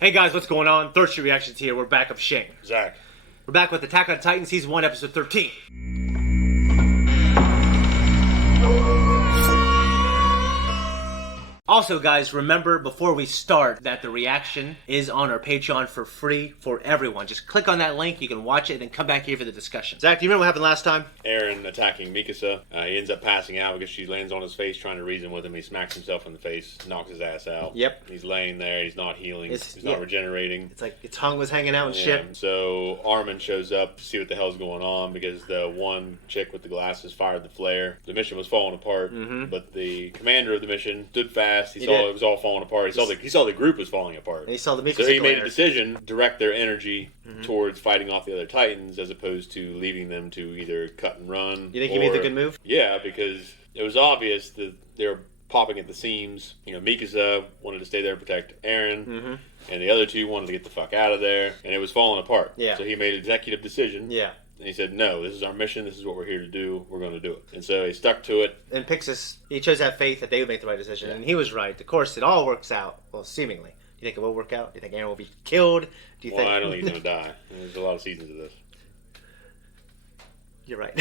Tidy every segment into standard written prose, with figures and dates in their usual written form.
Hey guys, what's going on? Thirsty Reactions here. We're back with Shane. Zack. We're back with Attack on Titan Season 1, Episode 13. Also, guys, remember before we start that the reaction is on our Patreon for free for everyone. Just click on that link, you can watch it, and come back here for the discussion. Zach, do you remember what happened last time? Eren attacking Mikasa. He ends up passing out because she lands on his face trying to reason with him. He smacks himself in the face, knocks his ass out. Yep. He's laying there, he's not healing, he's not regenerating. It's like its tongue was hanging out and shit. So Armin shows up to see what the hell's going on because the one chick with the glasses fired the flare. The mission was falling apart, but the commander of the mission stood fast. He saw it was all falling apart. He saw the group was falling apart. And he saw the Mikasa So he made a decision, direct their energy towards fighting off the other Titans as opposed to leaving them to either cut and run. You think he made the good move? Yeah, because it was obvious that they were popping at the seams. You know, Mikasa wanted to stay there and protect Eren, and the other two wanted to get the fuck out of there, and it was falling apart. Yeah. So he made an executive decision. Yeah. And he said, no, this is our mission, this is what we're here to do, we're going to do it. And so he stuck to it. And Pixis, he chose to have faith that they would make the right decision, and he was right. Of course, it all works out, well, seemingly. Do you think it will work out? Do you think Eren will be killed? Do you think... I don't think he's going to die. There's a lot of seasons of this. You're right.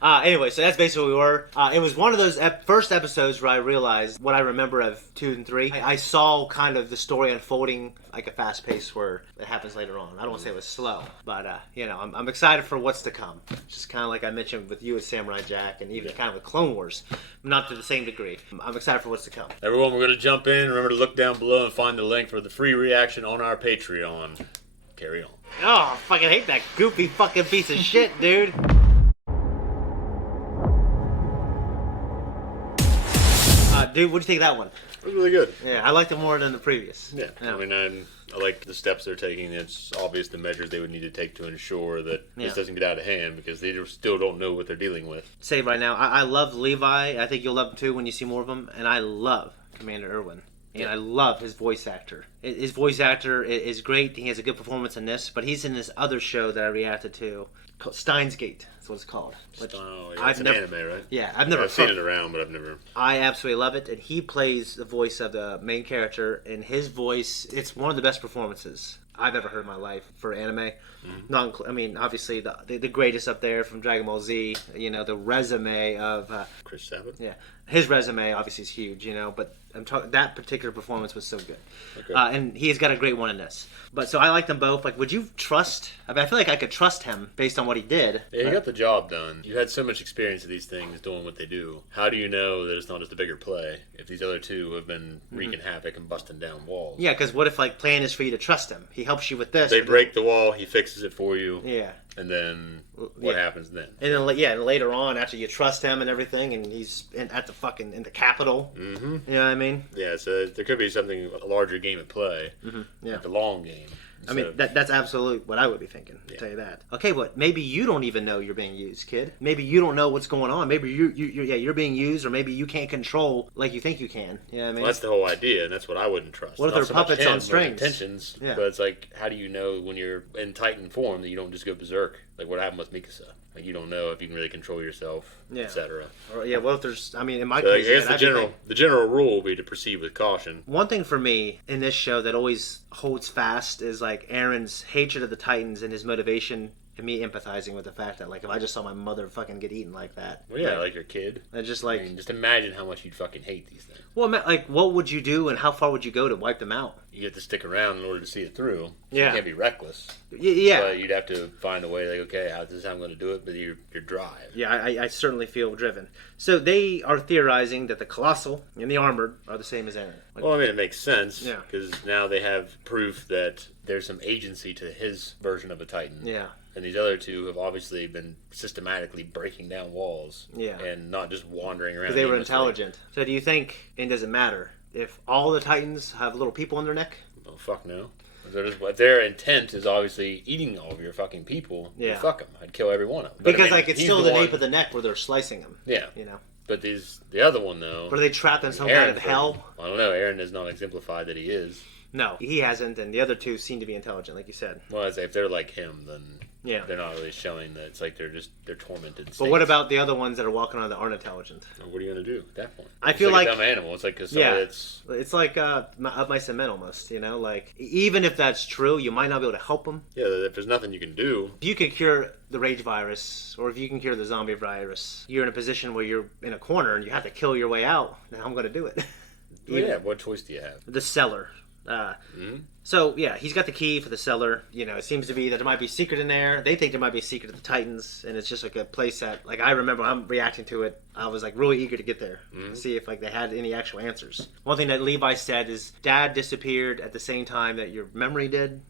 Anyway, so that's basically where we were. It was one of those first episodes where I realized what I remember of 2 and 3. I saw kind of the story unfolding like a fast pace where it happens later on. I don't want to say it was slow, but you know, I'm excited for what's to come. Just kind of like I mentioned with you with Samurai Jack and even kind of with Clone Wars, not to the same degree. I'm excited for what's to come. Everyone, we're going to jump in. Remember to look down below and find the link for the free reaction on our Patreon. Carry on. Oh, I fucking hate that goofy fucking piece of shit, dude. Dude, what do you think of that one? It was really good. Yeah, I liked it more than the previous. Yeah. I mean, I like the steps they're taking. It's obvious the measures they would need to take to ensure that this doesn't get out of hand because they still don't know what they're dealing with. Say right now, I love Levi. I think you'll love him too when you see more of him. And I love Commander Erwin. And I love his voice actor. His voice actor is great. He has a good performance in this. But he's in this other show that I reacted to called Steins Gate. That's what it's called. It's an anime, right? Yeah, I've seen it around, but I've never... I absolutely love it. And he plays the voice of the main character. And his voice, it's one of the best performances I've ever heard in my life for anime. I mean, obviously the greatest up there from Dragon Ball Z. You know, the resume of Chris Sabat. Yeah, his resume obviously is huge. You know, but I'm talking that particular performance was so good. Okay. And he's got a great one in this. But so I like them both. Like, would you trust? I mean, I feel like I could trust him based on what he did. Yeah, he got the job done. You had so much experience of these things doing what they do. How do you know that it's not just a bigger play if these other two have been wreaking havoc and busting down walls? Yeah, because what if like plan is for you to trust him? He helps you with this. They break the wall. He fixes it for you. Yeah. And then what happens then? And then and later on, after you trust him and everything, and he's at the Capitol. You know what I mean? Yeah. So there could be something a larger game at play. Yeah. The long game. I mean, that's absolutely what I would be thinking. I'll tell you that. Okay, but maybe you don't even know you're being used, kid. Maybe you don't know what's going on. Maybe you're being used, or maybe you can't control like you think you can. You know what I mean? Well, that's the whole idea, and that's what I wouldn't trust. What if they're puppets on strings? Intentions, but it's like, how do you know when you're in Titan form that you don't just go berserk? Like what happened with Mikasa. Like, you don't know if you can really control yourself, etc. Or what if there's? I mean, in my case, I guess the general rule would be to proceed with caution. One thing for me in this show that always holds fast is like Eren's hatred of the Titans and his motivation, and me empathizing with the fact that like if I just saw my mother fucking get eaten like that. Well, yeah, like your kid. And just like, I mean, just imagine how much you'd fucking hate these things. Well, like, what would you do, and how far would you go to wipe them out? You have to stick around in order to see it through. So yeah. You can't be reckless. Yeah. But you'd have to find a way, like, okay, this is how I'm going to do it, but your drive. Yeah, I certainly feel driven. So they are theorizing that the Colossal and the Armored are the same as Eren. Well, I mean, it makes sense. Yeah. Because now they have proof that there's some agency to his version of a Titan. Yeah. And these other two have obviously been systematically breaking down walls. Yeah. And not just wandering around. Because they were intelligent. So do you think, and does it matter, if all the Titans have little people on their neck? Oh, fuck no. If their intent is obviously eating all of your fucking people, fuck them. I'd kill every one of them. But because, like, it's still the nape of the neck where they're slicing them. Yeah. You know? But the other one, though... Were they trapped in some kind of hell? I don't know. Eren has not exemplified that he is. No, he hasn't, and the other two seem to be intelligent, like you said. Well, I'd say if they're like him, then Yeah. They're not really showing that. It's like they're tormented. But what about the other ones that are walking on that aren't intelligent? What are you going to do at that point? I feel like a dumb animal. It's like it's like of mice and men almost. Like even if that's true, you might not be able to help them. Yeah, if there's nothing you can do. If you could cure the rage virus, or if you can cure the zombie virus, you're in a position where you're in a corner and you have to kill your way out. Then I'm going to do it. Yeah. What choice do you have? The cellar. So, yeah, he's got the key for the cellar. It seems to be that there might be a secret in there. They think there might be a secret at the Titans, and it's just like a place that, like, I remember I'm reacting to it. I was, like, really eager to get there to see if, like, they had any actual answers. One thing that Levi said is Dad disappeared at the same time that your memory did.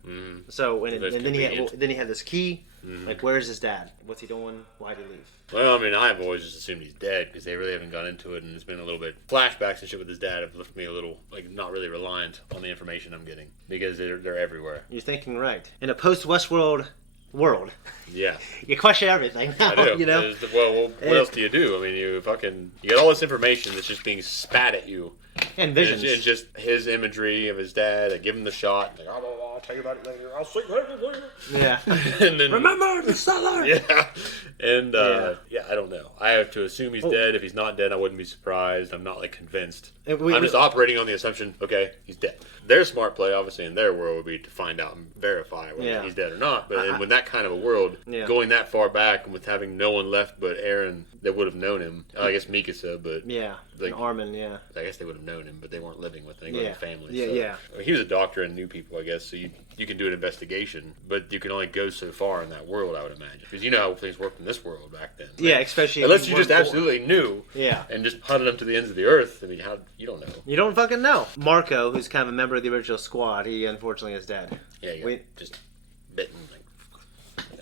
So, and then he had this key. Like, where's his dad? What's he doing? Why'd he leave? Well, I mean, I've always just assumed he's dead because they really haven't gone into it, and it's been a little bit flashbacks and shit with his dad have left me a little like not really reliant on the information I'm getting because they're everywhere. You're thinking right. In a post-Westworld world, yeah, you question everything now. I do. Well, what else do you do? I mean, you got all this information that's just being spat at you. And visions. And it's just his imagery of his dad. I give him the shot. Like, I'll tell you about it later. I'll sleep later. Yeah. And then, remember the cellar. Yeah. And I don't know. I have to assume he's dead. If he's not dead, I wouldn't be surprised. I'm not like convinced. I'm just operating on the assumption. Okay, he's dead. Their smart play, obviously, in their world would be to find out and verify whether he's dead or not. But with that kind of a world, going that far back and with having no one left but Aaron that would have known him. I guess Mikasa, but and Armin, I guess they would have known him, but they weren't living with him. They weren't family. Yeah. I mean, he was a doctor and knew people, I guess. So you can do an investigation, but you can only go so far in that world, I would imagine, because you know how things worked in this world back then. Right? Yeah, especially unless you just absolutely knew. Yeah. And just hunted them to the ends of the earth. I mean, how you don't know. You don't fucking know. Marco, who's kind of a member of the original squad, he unfortunately is dead. Yeah, he got just bitten.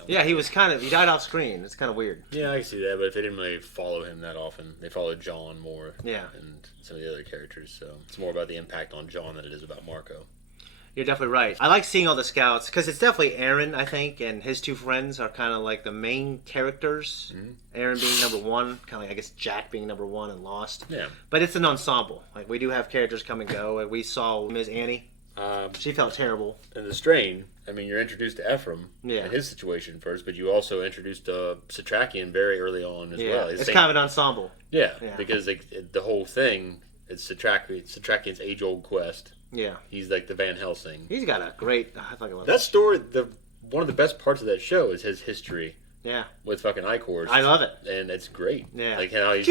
Yeah, he died off screen. It's kind of weird. Yeah, I can see that, but if they didn't really follow him that often, they followed John more. Yeah. And some of the other characters, so it's more about the impact on John than it is about Marco. You're definitely right. I like seeing all the scouts, because it's definitely Aaron, I think, and his two friends are kind of like the main characters. Aaron being number one, kind of like, I guess, Jack being number one and Lost. Yeah. But it's an ensemble. Like, we do have characters come and go, and we saw Ms. Annie. She felt terrible. In the strain, I mean, you're introduced to Ephraim and his situation first, but you also introduced Satrakian very early on as well. It's kind of an ensemble. Yeah, because the whole thing is Satrakian's age-old quest. Yeah. He's like the Van Helsing. He's got a great... I fucking love that story. One of the best parts of that show is his history. Yeah. With fucking Ichors. I love it. And it's great. Yeah. Like how he's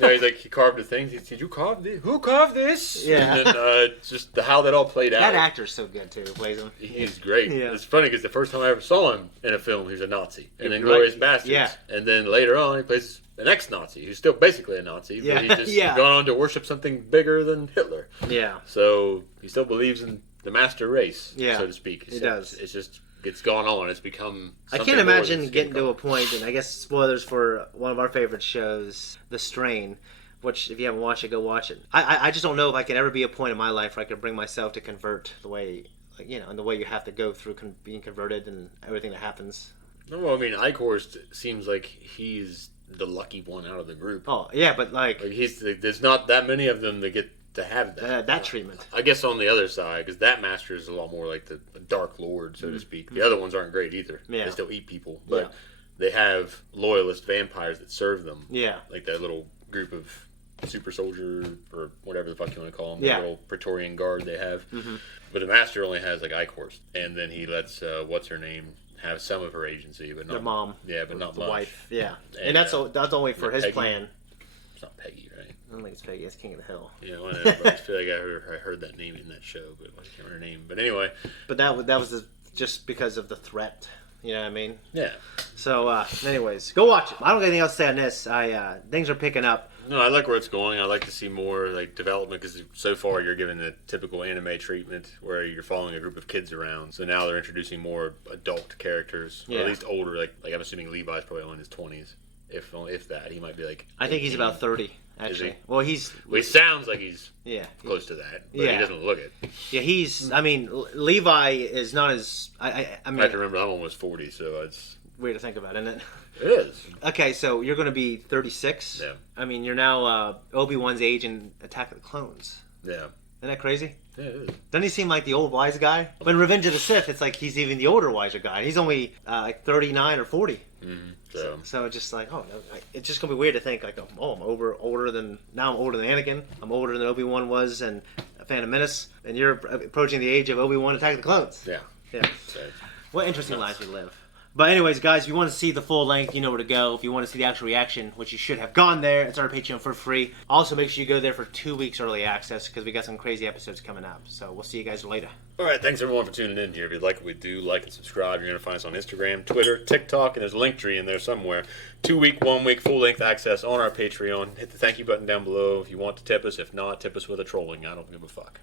like, he carved the things. Did you carve this? Who carved this? Yeah. And then just how that all played out. That actor's so good too. Who plays him. He's great. Yeah. It's funny because the first time I ever saw him in a film, he was a Nazi. And then Glorious Bastards. Yeah. And then later on, he plays an ex-Nazi who's still basically a Nazi. But he's just gone on to worship something bigger than Hitler. Yeah. So he still believes in the master race, so to speak. He does. It's just... It's gone on. It's become. I can't imagine getting to a point, and I guess spoilers for one of our favorite shows, The Strain, which if you haven't watched it, go watch it. I just don't know if I can ever be a point in my life where I could bring myself to convert the way, and the way you have to go through being converted and everything that happens. No, well, I mean, Ichor seems like he's the lucky one out of the group. Oh yeah, but there's not that many of them that get to have that treatment. I guess on the other side, because that master is a lot more like the Dark Lord, so to speak. The other ones aren't great either. Yeah. They still eat people, but they have loyalist vampires that serve them. Yeah, like that little group of super soldier or whatever the fuck you want to call them. Yeah, the little Praetorian guard they have. But the master only has like Ichors, and then he lets what's her name have some of her agency, but not the mom. Yeah, but not the much. Wife. Yeah, and that's only for his plan. It's not Peggy, right? I don't think it's Peggy. It's King of the Hill. Yeah, whatever. I feel like I heard that name in that show, but I can't remember her name. But anyway. But that was just because of the threat. You know what I mean? Yeah. So, anyways, go watch it. I don't got anything else to say on this. Things are picking up. No, I like where it's going. I like to see more like development because so far you're given the typical anime treatment where you're following a group of kids around. So now they're introducing more adult characters, or at least older. Like I'm assuming Levi's probably only in his 20s. If that, he might be like. I think he's about 30. Actually, well, he sounds like he's close to that, but he doesn't look it. Yeah, he's. I mean, Levi is not as. I mean, I have to remember I'm almost 40, so it's weird to think about, isn't it? It is. Okay, so you're going to be 36. Yeah. I mean, you're now Obi-Wan's age in Attack of the Clones. Yeah. Isn't that crazy? Yeah, it is. Doesn't he seem like the old wise guy? But in Revenge of the Sith, it's like he's even the older, wiser guy. He's only like 39 or 40. Mm-hmm. So it's just like, oh, no, it's just gonna be weird to think like, oh, I'm older than Anakin. I'm older than Obi-Wan was, and Phantom Menace, and you're approaching the age of Obi-Wan Attack of the Clones. Yeah. So, what interesting lives we live. But anyways, guys, if you want to see the full length, you know where to go. If you want to see the actual reaction, which you should have gone there, it's our Patreon for free. Also, make sure you go there for 2 weeks early access because we got some crazy episodes coming up. So we'll see you guys later. All right, thanks everyone for tuning in here. If you like what we do, like and subscribe. You're going to find us on Instagram, Twitter, TikTok, and there's a Linktree in there somewhere. 2 week, 1 week, full-length access on our Patreon. Hit the thank you button down below if you want to tip us. If not, tip us with a trolling. I don't give a fuck.